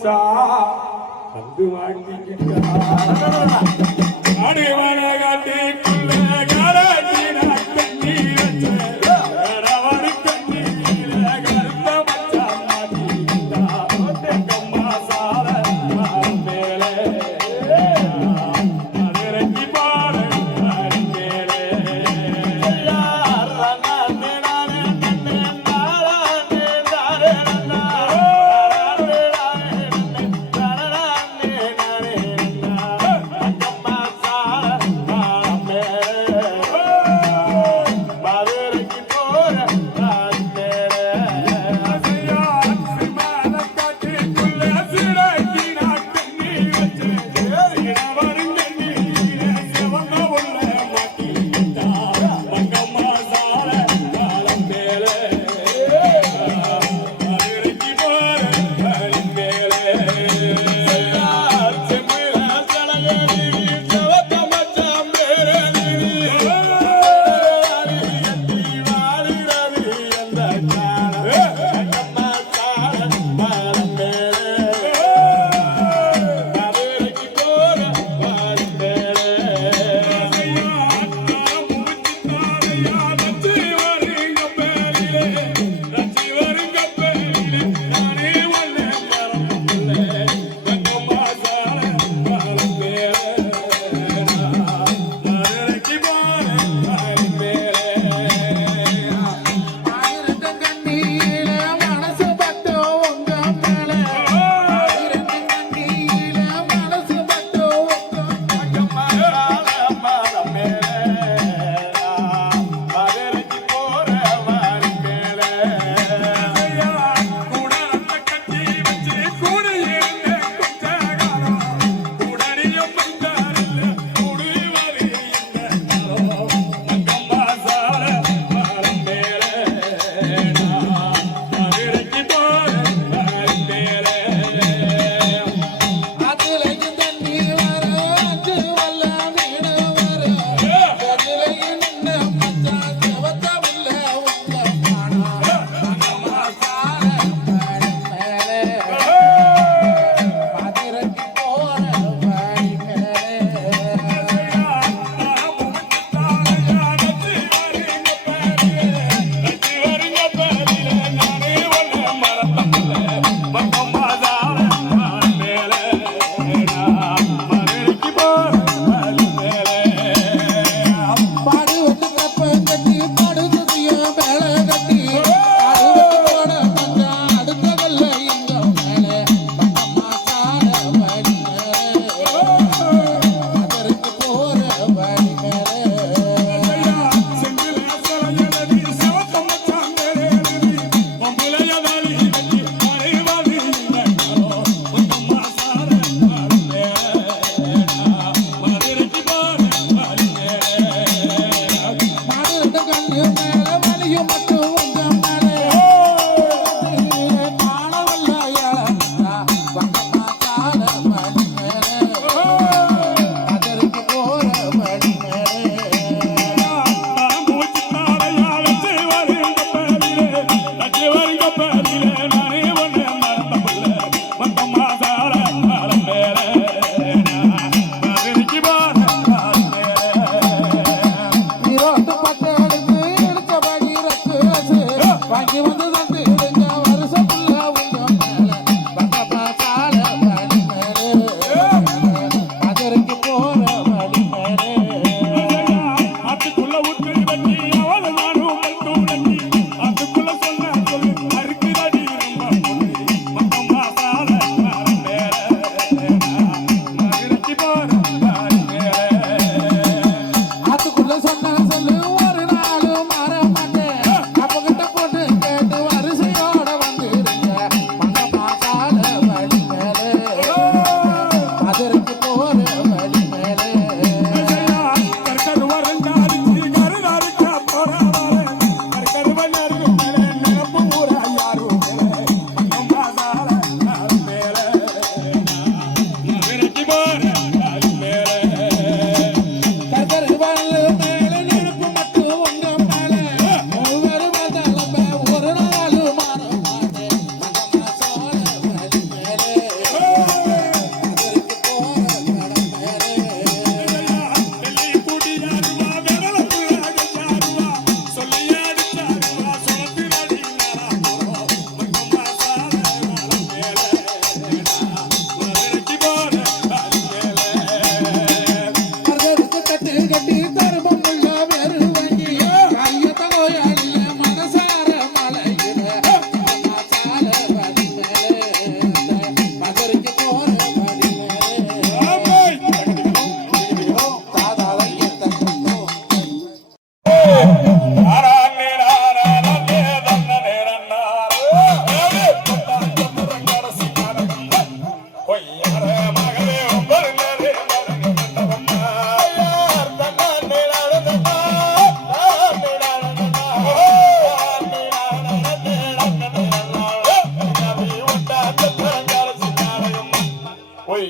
மச்சா வந்து மாட்டிக்கிட்டா